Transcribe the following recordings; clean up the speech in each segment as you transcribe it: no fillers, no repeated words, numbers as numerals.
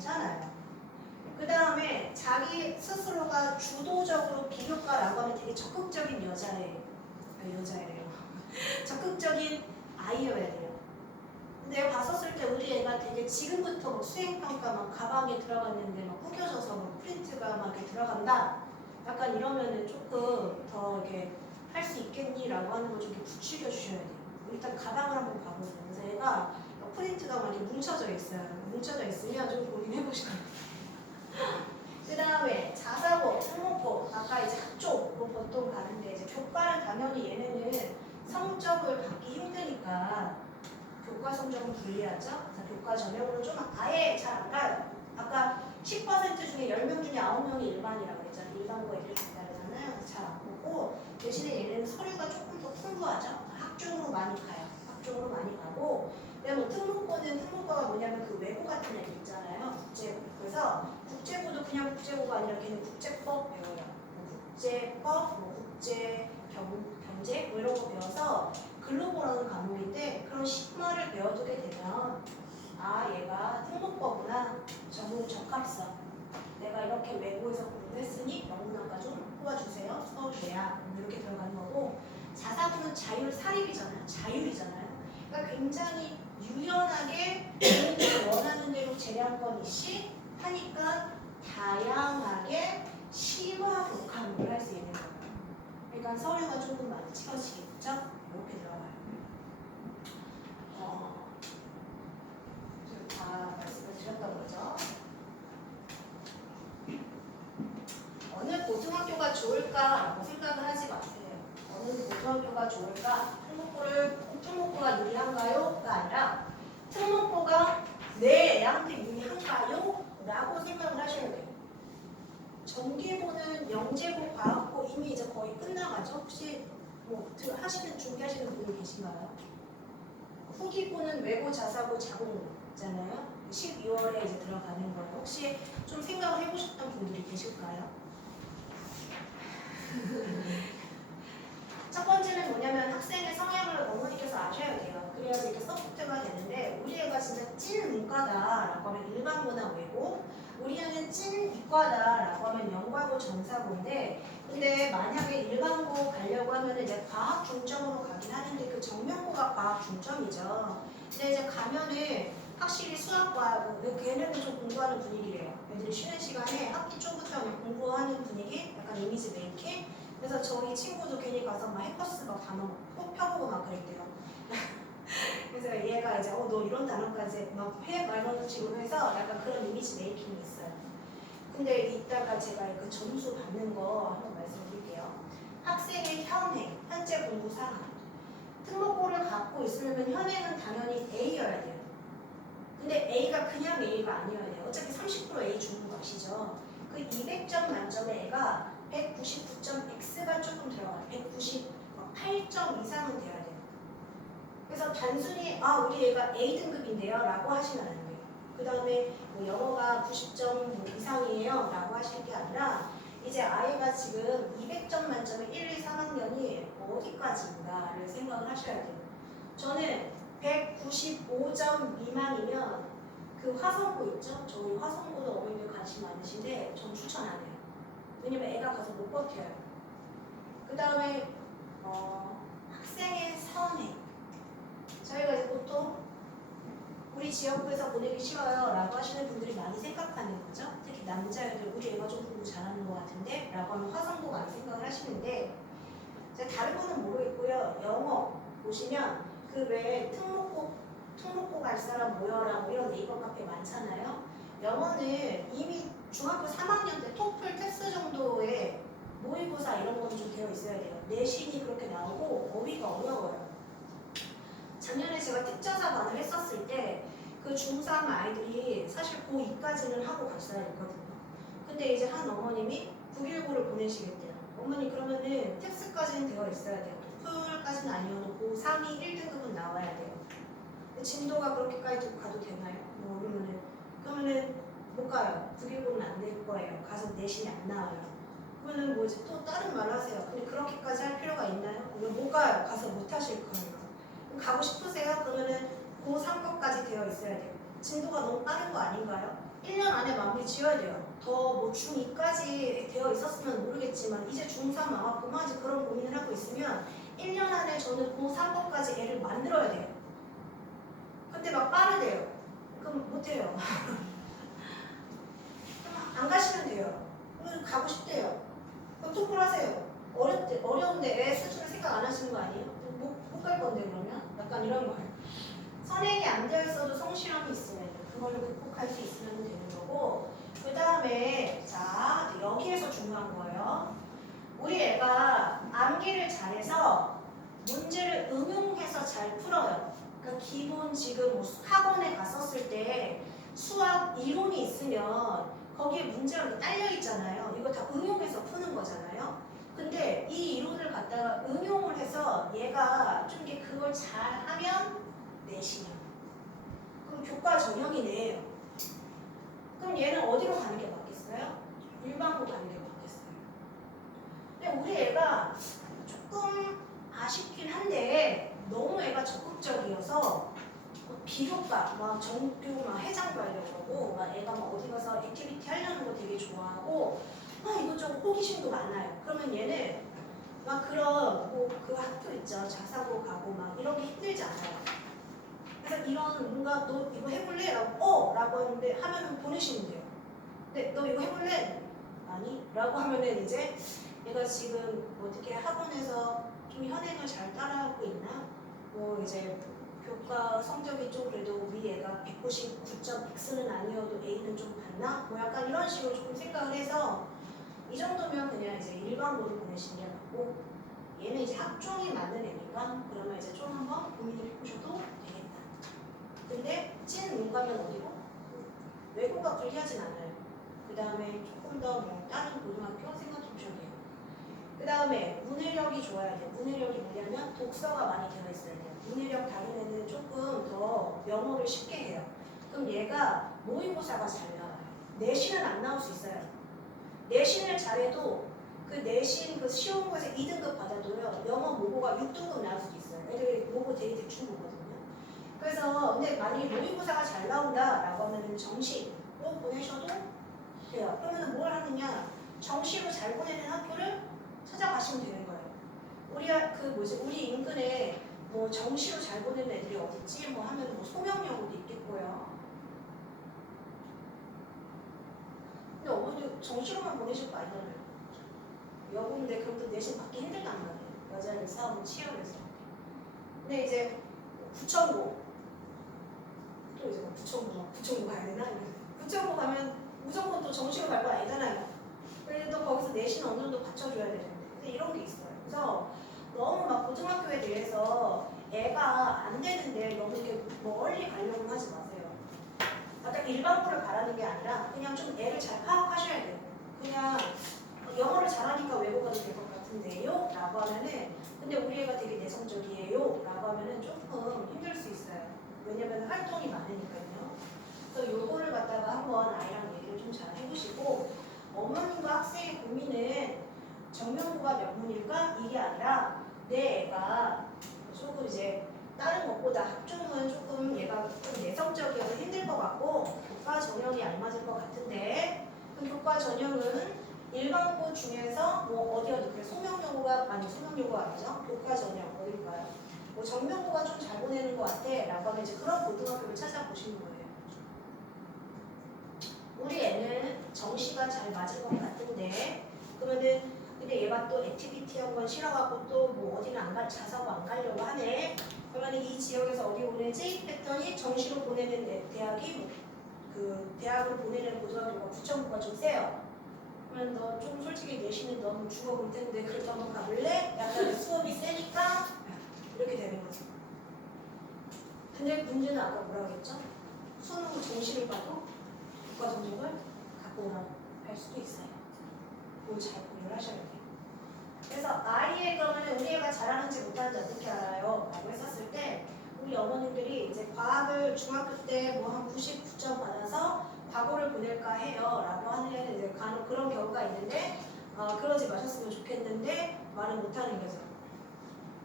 괜찮아요. 그 다음에 자기 스스로가 주도적으로 비교과라고 하면 되게 적극적인 여자예요. 적극적인 아이여야 돼요. 근데 봤었을 때 우리 애가 되게 지금부터 뭐 수행평가 막 가방에 들어갔는데 막 구겨져서 뭐 프린트가 막 이렇게 들어간다. 약간 이러면은 조금 더 이렇게 할 수 있겠니라고 하는 걸 좀 이렇게 부추겨 주셔야 돼요. 일단 가방을 한번 봐보세요. 그래서 얘가 프린트가 막 이렇게 뭉쳐져 있어요. 뭉쳐져 있으면 좀 고민해 보시면 그 다음에 자사고, 특목고, 아까 이제 학종으로 보통 가는데 이제 교과는 당연히 얘네는 성적을 받기 힘드니까 교과 성적은 불리하죠. 그래서 교과 전형으로 좀 아예 잘 안 가요. 아까 10% 중에 10명 중에 9명이 일반이라고 그랬잖아요. 일반고 애들이 간다 그러잖아요. 잘 안 보고 대신에 얘네는 서류가 조금 더 풍부하죠. 학종으로 많이 가요. 학종으로 많이 가고 그다음에 특목고가 뭐냐면 그 외고 같은 애들 있잖아요. 국제고. 그래서 국제고도 그냥 국제고가 아니라 걔는 국제법 배워요. 국제법, 경제 뭐 이런 거 배워서 글로벌한 과목인데 그런 식마를 배워두게 되면 아 얘가 특목고구나. 전문 적합성. 내가 이렇게 외고에서 공부했으니 영문학과 좀 뽑아주세요. 서울대야 이렇게 들어가는 거고 자사고는 자율이잖아요. 그러니까 굉장히 유연하게 본인이 원하는 대로 재량권이시 하니까 다양하게 시와 독학을 할 수 있는 거예요. 그러니까 서류가 조금 많이 치러지겠죠? 이렇게 들어가요. 다 말씀을 드렸던 거죠. 어느 고등학교가 좋을까라고 생각을 하지 마세요. 어느 고등학교가 좋을까? 특목고가 유리한가요?가 아니라 특목고가 내 애한테 유리한가요? 라고 생각을 하셔야 돼요. 정기고는 영재고, 과학고 이미 이제 거의 끝나가죠. 혹시 뭐 준비하시는 분이 계신가요? 후기고는 외고, 자사고, 자공 있잖아요. 12월에 이제 들어가는 거예요. 혹시 좀 생각을 해보셨던 분들이 계실까요? 첫 번째는 뭐냐면 학생의 성향을 어머니께서 아셔야 돼요. 그래야 이렇게 서포트가 되는데 우리 애가 진짜 찐 문과다라고 하면 일반고나 외고 우리 애는 찐 이과다라고 하면 영과고 전사고인데 근데 만약에 일반고 가려고 하면 이제 과학 중점으로 가긴 하는데 그 정명고가 과학 중점이죠. 근데 이제 가면은 확실히 수학과 걔네는 좀 공부하는 분위기래요. 애들이 쉬는 시간에 학기 초부터 그냥 공부하는 분위기, 약간 이미지 메이킹. 그래서 저희 친구도 괜히 가서 막 해커스 막 단어 막 펴보고 막 그랬대요. 그래서 얘가 이제 너 이런 단어까지 막 해? 막 이런 식으로 해서 약간 그런 이미지 메이킹이 있어요. 근데 이따가 제가 그 점수 받는 거 한번 말씀드릴게요. 학생의 현행, 현재 공부 상황. 특목고를 갖고 있으면 현행은 당연히 A여야 돼요. 근데 A가 그냥 A가 아니어야 돼요. 어차피 30% A 주는 거 아시죠? 그 200점 만점에 애가 199.x가 조금 들어가요. 198점 이상은 돼야 돼요. 그래서 단순히 우리 애가 A등급인데요 라고 하시면 안 돼요. 그 다음에 뭐 영어가 90점 이상이에요 라고 하실 게 아니라 이제 아이가 지금 200점 만점에 1, 2, 3학년이 어디까지인가를 생각을 하셔야 돼요. 저는 195점 미만이면 그 화성고 있죠? 저희 화성고도 어머니들 관심 많으신데 전 추천 안 해요. 왜냐면 애가 가서 못 버텨요. 그 다음에 학생의 선행. 저희가 이제 보통 우리 지역구에서 보내기 싫어요 라고 하시는 분들이 많이 생각하는 거죠. 특히 남자애들 우리 애가 좀 공부 잘하는 것 같은데 라고 하면 화성고 많이 생각을 하시는데 다른 거는 모르겠고요. 영어 보시면 그 외에 특목고 갈 사람 모여라 뭐 이런 네이버 카페 많잖아요. 영어는 이미 중학교 3학년 때 토플 테스트 정도의 모의고사 이런 거는 좀 되어 있어야 돼요. 내신이 그렇게 나오고 어휘가 어려워요. 작년에 제가 특전사반을 했었을 때 그 중3 아이들이 사실 고2까지는 하고 갔어야 했거든요. 근데 이제 한 어머님이 919를 보내시겠대요. 어머니 그러면은 텍스까지는 되어 있어야 돼요. 토플까지는 아니어도 고3이 1등급은 나와야 돼요. 진도가 그렇게까지 가도 되나요? 그러면은 못 가요. 919는 안 될 거예요. 가서 내신이 안 나와요. 그러면은 뭐지 또 다른 말 하세요. 근데 그렇게까지 할 필요가 있나요? 못 가요. 가서 못 하실 거예요. 가고 싶으세요? 그러면은 고3급까지 되어 있어야 돼요. 진도가 너무 빠른 거 아닌가요? 1년 안에 마무리 지어야 돼요. 더 뭐 중2까지 되어 있었으면 모르겠지만 이제 중3 나왔구만 이제 그런 고민을 하고 있으면 1년 안에 저는 고3법까지 애를 만들어야 돼요. 근데 막 빠르대요. 그럼 못해요. 그럼 안 가시면 돼요. 그럼 가고 싶대요. 그럼 통보하세요. 어려운데 애 수준을 생각 안 하시는 거 아니에요? 못 갈 건데 그러면? 약간 이런 거예요. 선행이 안 되어 있어도 성실함이 있으면 그걸로 극복할 수 있으면 되는 거고 그 다음에 자 여기에서 중요한 거예요. 우리 애가 암기를 잘해서 문제를 응용해서 잘 풀어요. 그러니까 기본 지금 뭐 학원에 갔었을 때 수학 이론이 있으면 거기에 문제가 딸려 있잖아요. 이거 다 응용해서 푸는 거잖아요. 근데 이 이론을 갖다가 응용을 해서 얘가 좀 이게 그걸 잘 하면 내시면 그럼 교과 전형이네. 그럼 얘는 어디로 가는 게 맞겠어요? 일반고 가는 게 맞겠어요. 근데 우리 애가 조금 아쉽긴 한데 너무 애가 적극적이어서 비교과 막 전교 막 회장 가려고 하고 막 애가 막 어디 가서 액티비티 하려는 거 되게 좋아하고 막 이것저것 호기심도 많아요. 그러면 얘는 막 그런 뭐 그 학교 있죠. 작사고 가고 막 이런 게 힘들지 않아요. 그래서 이런 뭔가 너 이거 해볼래? 라고 라고 하는데 하면은 보내시면 돼요. 근데 너 이거 해볼래? 아니? 라고 하면은 이제 얘가 지금 뭐 어떻게 학원에서 좀 현행을 잘 따라하고 있나? 뭐 이제 교과 성적이 좀 그래도 우리 애가 199.X는 아니어도 A는 좀 받나? 뭐 약간 이런 식으로 조금 생각을 해서 이 정도면 그냥 이제 일반고로 보내시는 게 맞고 얘는 이제 학종이 맞는 애니까 그러면 이제 좀 한번 고민을 해보셔도 되겠다. 근데 찐 문과면 어디고? 외고가 불리하진 않아요. 그 다음에 조금 더 뭐 다른 고등학교 생각 좀 하셔도 돼요. 그 다음에 문해력이 좋아야 돼요. 문해력이 뭐냐면 독서가 많이 되어 있어야 돼요. 문해력 다른 애는 조금 더 영어를 쉽게 해요. 그럼 얘가 모의고사가 잘 나와요. 내신은 안 나올 수 있어요. 내신을 잘해도 그 내신 그 시험 거에서 2등급 받아도요. 영어 모고가 6등급 나올 수도 있어요. 애들이 모고 되게 대충 보거든요. 그래서 근데 만약에 모의고사가 잘 나온다라고 하면은 정시로 보내셔도 돼요. 그러면은 뭘 하느냐? 정시로 잘 보내는 학교를 찾아가시면 되는 거예요. 우리 인근에 뭐 정시로 잘 보내는 애들이 어딨지? 뭐 하면 뭐 소명여고도 있겠고요. 근데 어머니 정시로만 보내실 거 아니잖아요. 여고인데 그럼 또 내신 받기 힘들단 말이에요. 여자를 사업은 치열해서. 근데 이제 부천고 또 이제 뭐 부천고 가야 되나? 부천고 가면 무조건 또 정시로 갈 거 아니잖아요. 그래도 거기서 내신 어느 정도 받쳐줘야 되는데 근데 이런 게 있어요. 그래서 너무 막 고등학교에 대해서 애가 안 되는데 너무 이렇게 멀리 가려고 하지 마세요. 아까 일반고를 바라는 게 아니라 그냥 좀 애를 잘 파악하셔야 돼요. 그냥 영어를 잘하니까 외고 가도 될 것 같은데요? 라고 하면은 근데 우리 애가 되게 내성적이에요? 라고 하면은 조금 힘들 수 있어요. 왜냐면 활동이 많으니까요. 그래서 요거를 갖다가 한번 아이랑 얘기를 좀 잘 해보시고 어머님과 학생의 고민은 정명고가 명문일까? 이게 아니라 내 애가 조금 이제 다른 것보다 학종은 조금 얘가 좀 내성적이어서 힘들 것 같고 교과 전형이 안 맞을 것 같은데 그 교과 전형은 일반고 중에서 뭐 어디 그래 소명여고가 아니죠? 교과 전형 어딜까요? 뭐 정명고가 좀 잘 보내는 것 같아 라고 하면 이제 그런 고등학교를 찾아보시는 거예요. 우리 애는 정시가 잘 맞을 것 같은데 그러면은 근데 얘가 또 액티비티 한 건 싫어갖고 또 뭐 어디는 안 가, 자사고 안 가려고 하네. 그러면은 이 지역에서 어디 보내지? 했더니 정시로 보내는 대학이 그 대학을 보내는 고등학교가 부천고가 좀 세요. 그러면 너 좀 솔직히 내신은 너무 죽어볼 텐데 그래도 한번 가볼래? 약간 수업이 세니까 이렇게 되는 거죠. 근데 문제는 아까 뭐라고 했죠? 수능 정시를 봐도 교과 전형을 갖고 오라고 할 수도 있어요. 그걸 잘 고려를 하셔야 돼요. 그래서 아이의 그러면 우리 애가 잘하는지 못하는지 어떻게 알아요? 라고 했었을 때 우리 어머님들이 이제 과학을 중학교 때 뭐 한 99점 받아서 과거를 보낼까 해요 라고 하는 애는 이제 간혹 그런 경우가 있는데 그러지 마셨으면 좋겠는데 말을 못하는 거죠.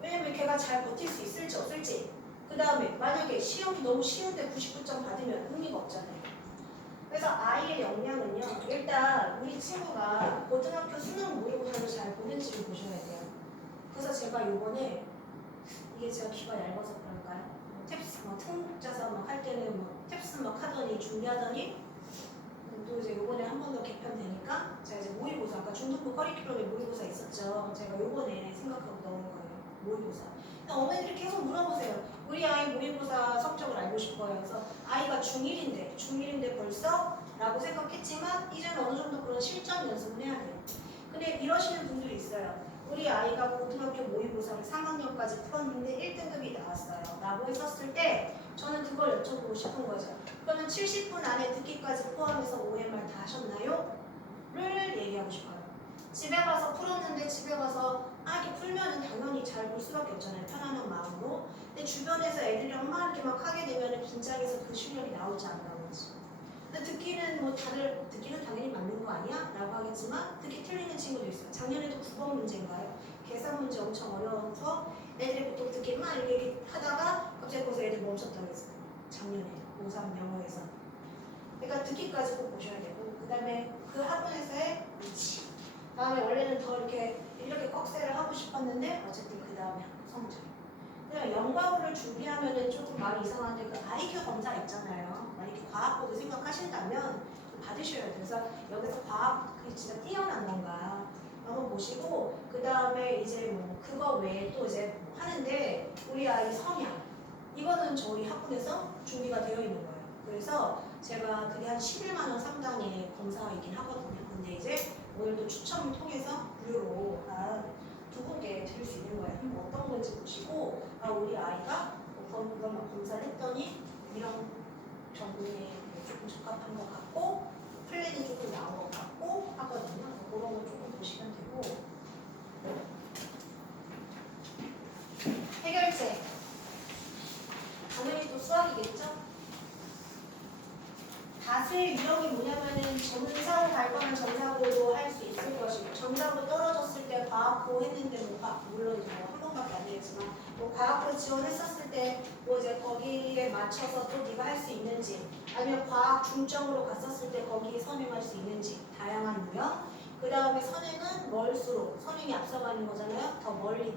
왜냐면 걔가 잘 버틸 수 있을지 없을지 그 다음에 만약에 시험이 너무 쉬운데 99점 받으면 의미가 없잖아요. 그래서 아이의 역량은요. 일단 우리 친구가 고등학교 수능 모의고사를 잘 보는지를 보셔야 돼요. 그래서 제가 요번에 이게 제가 귀가 얇아서 그럴까요? 탭스 뭐 특목자사 막 할 때는 뭐 탭스 막 하더니 준비하더니 또 이제 요번에 한 번 더 개편되니까 제가 이제 모의고사 아까 중등부 커리큘럼에 모의고사 있었죠. 제가 요번에 생각하고 넣은 거예요. 모의고사. 어머니들이 계속 물어보세요. 우리 아이 모의고사 성적을 알고 싶어요. 그래서 아이가 중1인데 벌써? 라고 생각했지만 이제는 어느 정도 그런 실전 연습을 해야 돼요. 근데 이러시는 분들이 있어요. 우리 아이가 고등학교 모의고사를 3학년까지 풀었는데 1등급이 나왔어요. 라고 했었을 때 저는 그걸 여쭤보고 싶은 거죠. 그러면 70분 안에 듣기까지 포함해서 OMR 다 하셨나요? 를 얘기하고 싶어요. 집에 가서 풀었는데 집에 가서 이렇게 풀면은 당연히 잘 볼 수밖에 없잖아요. 편안한 마음으로. 근데 주변에서 애들이랑 막 이렇게 막 하게 되면은 긴장해서 그 실력이 나오지 않나 보지. 근데 듣기는 뭐 다들 듣기는 당연히 맞는 거 아니야? 라고 하겠지만 듣기 틀리는 친구도 있어요. 작년에도 9번 문제인가요? 계산 문제 엄청 어려워서 애들이 보통 듣기 막 이렇게 하다가 갑자기 거기서 애들 멈췄다고 했어요. 작년에 고3 영어에서. 그러니까 듣기까지 꼭 보셔야 되고 그 다음에 그 학원에서의 위치 다음에 원래는 더 이렇게 꺽쇠를 하고 싶었는데 어쨌든 그 다음에 성적 그냥 영과고를 준비하면은 조금 말이 이상한데 그 IQ 검사 있잖아요. 만약에 과학고도 생각하신다면 좀 받으셔야 돼요. 그래서 여기서 과학이 진짜 뛰어난 건가 한번 보시고 그 다음에 이제 뭐 그거 외에 또 이제 하는데 우리 아이 성향 이거는 저희 학원에서 준비가 되어 있는 거예요. 그래서 제가 그게 한 11만 원 상당의 검사이긴 하거든요. 근데 이제 오늘도 추첨을 통해서 무료로 두 분께 드릴 수 있는 거예요. 어떤 건지 보시고 우리 아이가 이것만 검사를 했더니 이런 전공에 조금 적합한 것 같고 플랜이 조금 나온 것 같고 하거든요. 그런 거 조금 보시면 되고 해결책 당연히 또 수학이겠죠? 다수의 유형이 뭐냐면은 정사고 갈 거면 정사고도 할 수 있을 것이고 정사고 떨어졌을 때 과학고 했는데 물론 이제 한 번밖에 안 되겠지만 과학고 지원했었을 때 이제 거기에 맞춰서 또 네가 할 수 있는지 아니면 과학 중점으로 갔었을 때 거기에 선행할 수 있는지 다양한 유형 그 다음에 선행은 멀수록 선행이 앞서가는 거잖아요. 더 멀리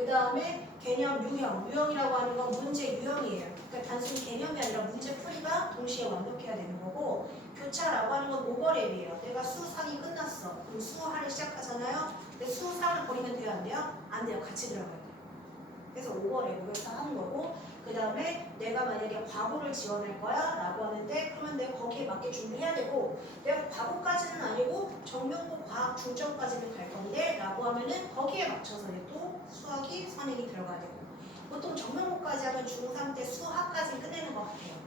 그 다음에 개념 유형이라고 하는 건 문제 유형이에요. 그러니까 단순히 개념이 아니라 문제 풀이가 동시에 완벽해야 되는 거고 교차라고 하는 건 오버랩이에요. 내가 수 3이 끝났어. 그럼 수 하를 시작하잖아요. 근데 수 3을 버리면 돼요? 안 돼요? 안 돼요. 같이 들어가야 돼요. 그래서 오버랩으로 하는 거고 그 다음에 내가 만약에 과고를 지원할 거야 라고 하는데 그러면 내가 거기에 맞게 준비해야 되고 내가 과고까지는 아니고 정명고 과학 중점까지는 갈 건데 라고 하면은 거기에 맞춰서 또 수학이 선행이 들어가야 되고 보통 정명고까지 하면 중3 때 수학까지 끝내는 것 같아요.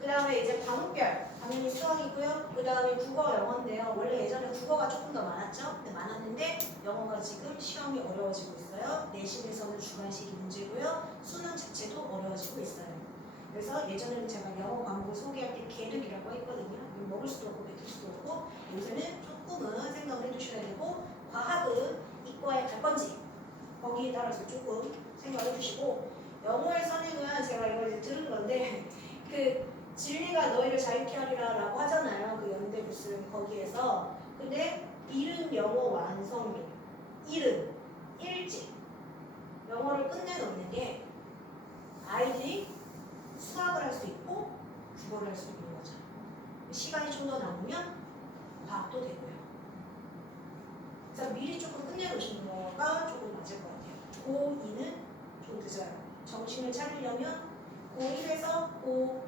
그 다음에 이제 과목별 당연히 수학이고요. 그 다음에 국어 영어인데요. 원래 예전에 국어가 조금 더 많았죠. 근데 많았는데 영어가 지금 시험이 어려워지고 있어요. 내신에서는 주관식이 문제고요. 수능 자체도 어려워지고 있어요. 그래서 예전에는 제가 영어 과목을 소개할 때 계륵이라고 했거든요. 먹을 수도 없고 뱉을 수도 없고 요새는 조금은 생각을 해주셔야 되고 과학은 이과에 갈 건지 거기에 따라서 조금 생각을 해주시고 영어의 선행은 제가 이걸 이제 들은 건데 그 진리가 너희를 자유케 하리라 라고 하잖아요. 그 연대 무슨 거기에서. 근데 이른 영어 완성도 이른 일찍 영어를 끝내놓는 게 아이들이 수학을 할 수 있고 국어를 할 수 있는 거죠. 시간이 좀 더 남으면 과학도 되고요. 그래서 미리 조금 끝내놓으시는 거가 조금 맞을 것 같아요. 고2는 좀 늦어요. 정신을 차리려면 고1에서 고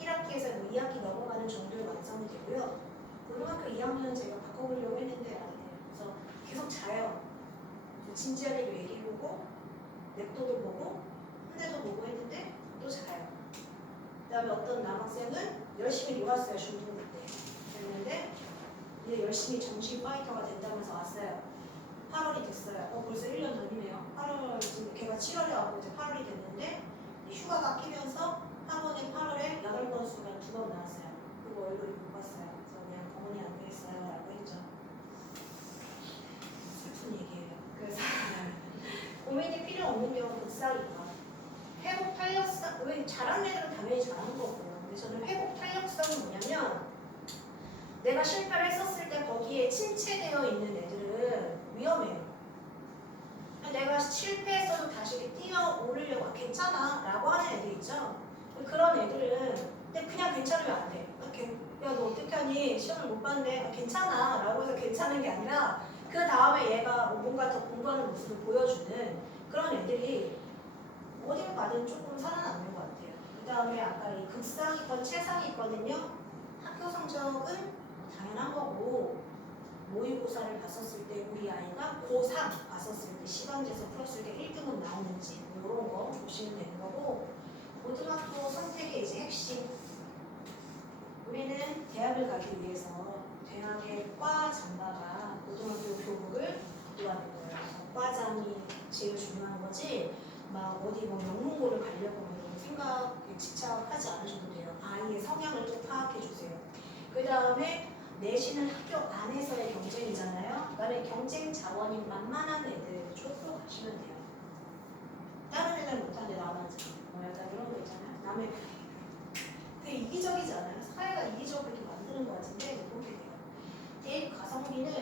1학기에서 뭐 2학기 넘어가는 정도의 완성이 되고요. 고등학교 2학년은 제가 바꿔보려고 했는데 안 돼요. 그래서 계속 자요. 진지하게도 얘기해보고 랩도도 보고 혼내도 보고 했는데 또 자요. 그 다음에 어떤 남학생은 열심히 놀았어요. 중등부 때. 그랬는데 이제 열심히 정신 파이터가 된다면서 왔어요. 8월이 됐어요. 벌써 1년 전이네요. 8월 지금 걔가 7월에 왔고 이제 8월이 됐는데 휴가가 끼면서 학원에 8월에 8번 수가 2번 나왔어요. 그거 얼굴이 못 봤어요. 그래서 그냥 어머니 안 되겠어요 라고 했죠. 슬픈 얘기예요. 그래서 고민이 필요 없는 경우 복사기가 회복 탄력성 왜 잘하는 애들은 당연히 잘하는 거고요. 근데 저는 회복 탄력성은 뭐냐면 내가 실패를 했었을 때 거기에 침체되어 있는 애들은 위험해요. 내가 실패했어도 다시 이렇게 뛰어오르려고 괜찮아 라고 하는 애들 있죠. 그런 애들은 근데 그냥 괜찮으면 안 돼. 야 너 어떻게 하니? 시험을 못 봤네. 괜찮아 라고 해서 괜찮은 게 아니라 그 다음에 얘가 뭔가 더 공부하는 모습을 보여주는 그런 애들이 어딜 가든 조금 살아남는 것 같아요. 그 다음에 아까 이 극상위권, 최상위권은요. 학교 성적은 당연한 거고 모의고사를 봤었을 때 우리 아이가 고3 봤었을 때 시간제에서 풀었을 때 1등은 나오는지 이런 거 보시면 되는 거고 고등학교 선택의 이제 핵심 우리는 대학을 가기 위해서 대학의 과 잠바가 고등학교 교복을 구하는 거예요. 과장이 제일 중요한 거지 막 어디 뭐 영문고를 가려고 뭐 생각에 집착하지 않으셔도 돼요. 아이의 성향을 또 파악해 주세요. 그 다음에 내신은 학교 안에서의 경쟁이잖아요. 나는 경쟁 자원이 만만한 애들 쪽으로 가시면 돼요. 다른 애들 못하는데 나만 뭐 약간 이런 거 있잖아요. 남의 되게 이기적이지 않아요? 사회가 이기적으로 이렇게 만드는 것 같은데 그렇게 돼요. 대입 가성비는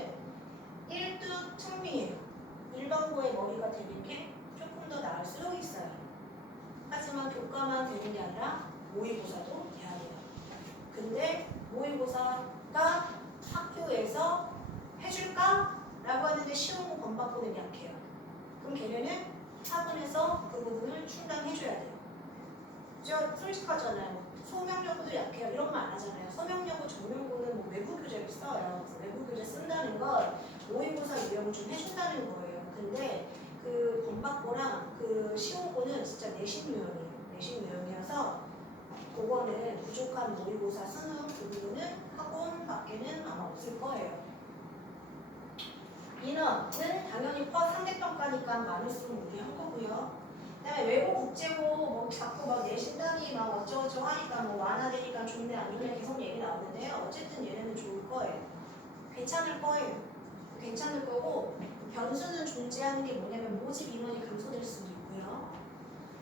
1등 특미예요. 일반고의 머리가 되는 게 조금 더 나을 수도 있어요. 하지만 교과만 되는 게 아니라 모의고사도 돼야 돼요. 근데 모의고사가 학교에서 해줄까? 라고 하는데 시험 범받고는 약해요. 그럼 걔네는 학원에서 그 부분을 충당해줘야 돼요. 저 솔직하잖아요. 소명여고도 약해요. 이런 말 안 하잖아요. 소명여고, 정명고는 뭐 외부 교재를 써요. 그래서 외부 교재 쓴다는 건 모의고사 유형을 좀 해준다는 거예요. 근데 그 범받고랑 그 시험고는 진짜 내신 유형이에요. 내신 유형이어서 그거는 부족한 모의고사 수능 그 부분은 학원 밖에는 아마 없을 거예요. 인원은 당연히 퍼 상대평가니까 많을수록 무리한 거고요. 그다음에 외고 국제고 뭐 자꾸 막 내신당이 막 어쩌고저쩌고 하니까 뭐 완화되니까 좋네 안 좋네 계속 얘기 나오는데요. 어쨌든 얘네는 좋을 거예요. 괜찮을 거예요. 괜찮을 거고 변수는 존재하는 게 뭐냐면 모집 인원이 감소될 수도 있고요.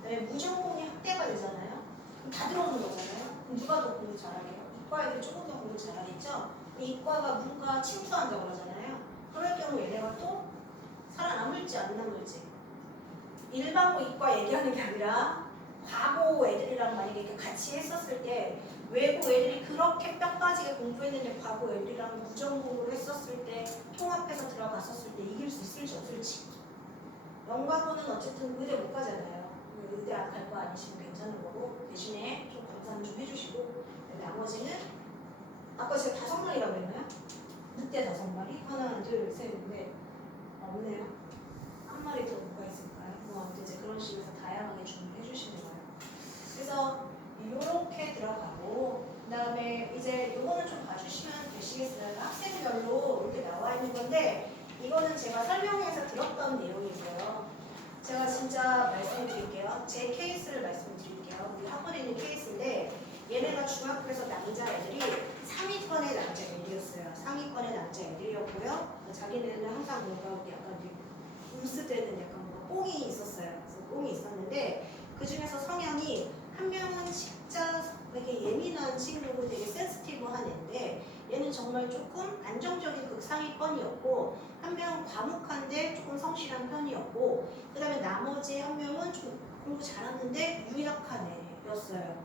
그다음에 무전공이 확대가 되잖아요. 그럼 다 들어오는 거잖아요. 그럼 누가 더 공부 잘하게요? 이과 애들이 조금 더 공부 잘하겠죠? 이과가 문과 침투한다고 그러잖아요. 그럴 경우 얘네가 또 살아남을지 안 남을지 일반고 이과 얘기하는 게 아니라 과고 애들이랑 만약에 이렇게 같이 했었을 때 외고 애들이 그렇게 뼈 빠지게 공부했는데 과거 애들이랑 무전 공부를 했었을 때 통합해서 들어갔었을 때 이길 수 있을지 없을지 연가고는 어쨌든 의대 못 가잖아요. 의대 안 갈 거 아니시면 괜찮은 거고 대신에 좀 검사는 좀 해주시고 나머지는 아까 제가 5마리라고 했나요? 늑대 5마리? 하나 둘셋넷 없네요. 한 마리 더 누가 있을까요? 뭐 이제 그런 식으로 다양하게 준비해 주시는 거예요. 그래서 이렇게 들어가고 그 다음에 이제 요거는 좀 봐주시면 되시겠어요. 학생별로 이렇게 나와 있는 건데 이거는 제가 설명회에서 들었던 내용이고요. 제가 진짜 말씀드릴게요. 제 케이스를 말씀드릴게요. 우리 학원에 있는 케이스인데 얘네가 중학교에서 남자애들이 상위권의 남자애들이었어요. 상위권의 남자애들이었고요. 자기네는 항상 뭔가 약간 울스되는 약간 뭔가 뽕이 있었어요. 그래서 뽕이 있었는데 그 중에서 성향이 한 명은 진짜 되게 예민한 친구고 되게 센스티브한 애인데 얘는 정말 조금 안정적인 극상위권이었고 한 명은 과묵한데 조금 성실한 편이었고 그 다음에 나머지 한 명은 좀 공부 잘하는데 유약한 애였어요.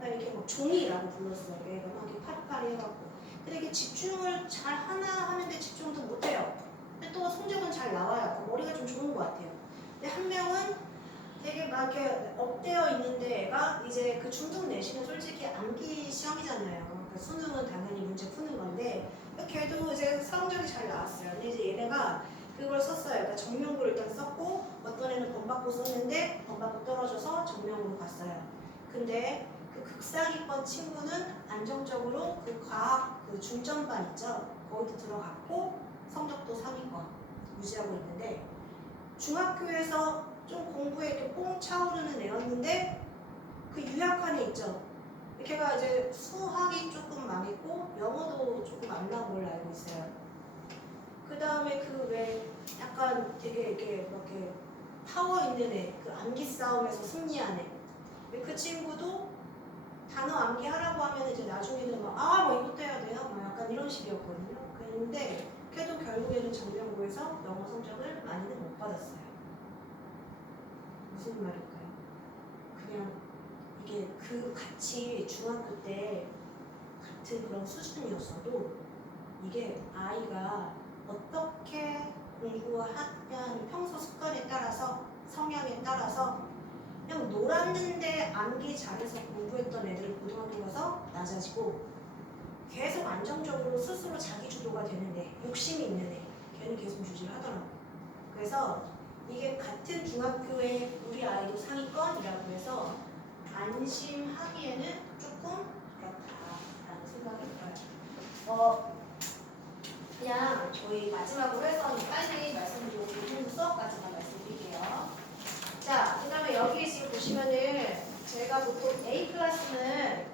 이렇게 막 종이라고 불렀어요. 얘가 막 이렇게 파리파리 해갖고 근데 이게 집중을 잘 하나 하는데 집중도 못해요. 근데 또 성적은 잘 나와요. 머리가 좀 좋은 것 같아요. 근데 한 명은 되게 막 이렇게 업되어 있는데 애가 이제 그 중등 내신은 솔직히 암기 시험이잖아요. 그러니까 수능은 당연히 문제 푸는 건데 걔도 이제 성적이 잘 나왔어요. 근데 이제 얘네가 그걸 썼어요. 그러니까 정명고를 일단 썼고 어떤 애는 범받고 썼는데 범받고 떨어져서 정명으로 갔어요. 근데 그 극상위권 친구는 안정적으로 그 과학 그 중점반 있죠. 거기도 들어갔고 성적도 상위권 유지하고 있는데 중학교에서 좀 공부에 이렇게 뽕 차오르는 애였는데 그 유약한 애 있죠. 걔가 이제 수학이 조금 망했고 영어도 조금 안 나온 걸로 알고 있어요. 그 다음에 그 왜 약간 되게 이렇게 파워 있는 애, 그 암기 싸움에서 승리한 애. 그 친구도 단어 암기하라고 하면 이제 나중에는 뭐 이것도 해야 돼요. 뭐 약간 이런 식이었거든요. 그랬는데 그래도 결국에는 정명고에서 영어 성적을 많이는 못 받았어요. 무슨 말일까요? 그냥 이게 그 같이 중학교 때 같은 그런 수준이었어도 이게 아이가 어떻게 공부하냐는 평소 습관에 따라서 성향에 따라서 그냥 놀았는데 암기 잘해서 공부했던 애들은 고등학교 가서 낮아지고 계속 안정적으로 스스로 자기 주도가 되는데 욕심이 있는 애 걔는 계속 유지를 하더라고요. 그래서 이게 같은 중학교에 우리 아이도 상위권이라고 해서 안심하기에는 조금 그렇다라는 생각이 들어요. 그냥 저희 마지막으로 해서 빨리 말씀드리고 오늘 수업까지만 말씀드릴게요. 자, 그 다음에 여기 지금 보시면은 제가 보통 A 클래스는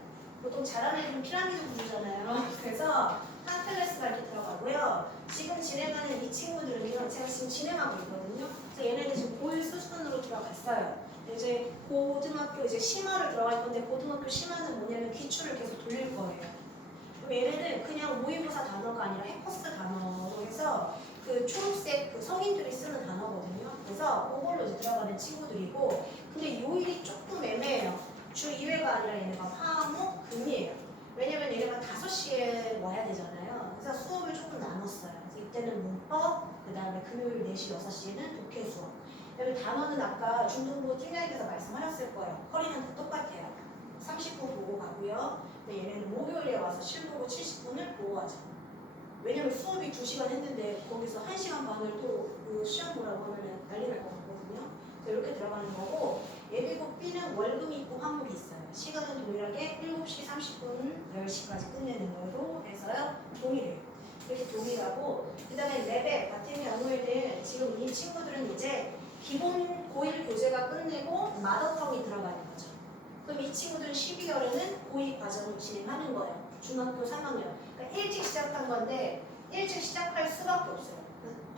보통 잘하는 애들은 피라미드 구조잖아요. 그래서 한 클래스가 이렇게 들어가고요. 지금 진행하는 이 친구들은요, 제가 지금 진행하고 있거든요. 그래서 얘네들 지금 고1 수준으로 들어갔어요. 이제 고등학교 이제 심화를 들어갈 건데 고등학교 심화는 뭐냐면 기출을 계속 돌릴 거예요. 그럼 얘네는 그냥 모의고사 단어가 아니라 해커스 단어로 해서 그 초록색 그 성인들이 쓰는 단어거든요. 그래서 그걸로 이제 들어가는 친구들이고, 근데 요일이 조금 애매해요. 주 2회가 아니라 얘네가 화, 목, 금이에요. 왜냐면 얘네가 5시에 와야 되잖아요. 그래서 수업을 조금 나눴어요. 그래서 이때는 문법, 그 다음에 금요일 4시, 6시에는 독해 수업. 그다음에 단어는 아까 중등부 팀장님께서 말씀하셨을 거예요. 커리는 다 똑같아요. 30분 보고 가고요. 근데 얘네는 목요일에 와서 실보고 70분을 보고 하죠. 왜냐면 수업이 2시간 했는데 거기서 1시간 반을 또 그 시험 보라고 하면 난리 날 것 같거든요. 그래서 이렇게 들어가는 거고, 예비고 B는 월금이 있고 화목이 있어요. 시간은 동일하게 7시 30분 10시까지 끝내는 거로 해서요. 동일해요. 이렇게 동일하고, 그 다음에 레벨 같은 경우에는 지금 이 친구들은 이제 기본 고1 교재가 끝내고 마더텅이 들어가는 거죠. 그럼 이 친구들은 12월에는 고2 과정을 진행하는 거예요. 중학교 3학년. 그러니까 일찍 시작한 건데 일찍 시작할 수밖에 없어요.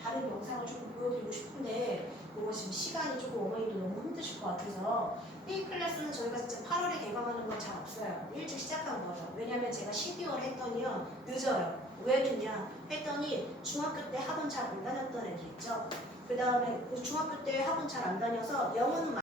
다른 영상을 조금 보여드리고 싶은데 그거 지금 시간이 조금 어머니도 너무 힘드실 것 같아서 B 클래스는 저희가 진짜 8월에 개강하는 건 잘 없어요. 일찍 시작한 거예요. 왜냐면 제가 12월 했더니요 늦어요. 왜 늦냐 했더니 중학교 때 학원 잘 안 다녔던 애들 있죠. 그 다음에 중학교 때 학원 잘 안 다녀서 영어는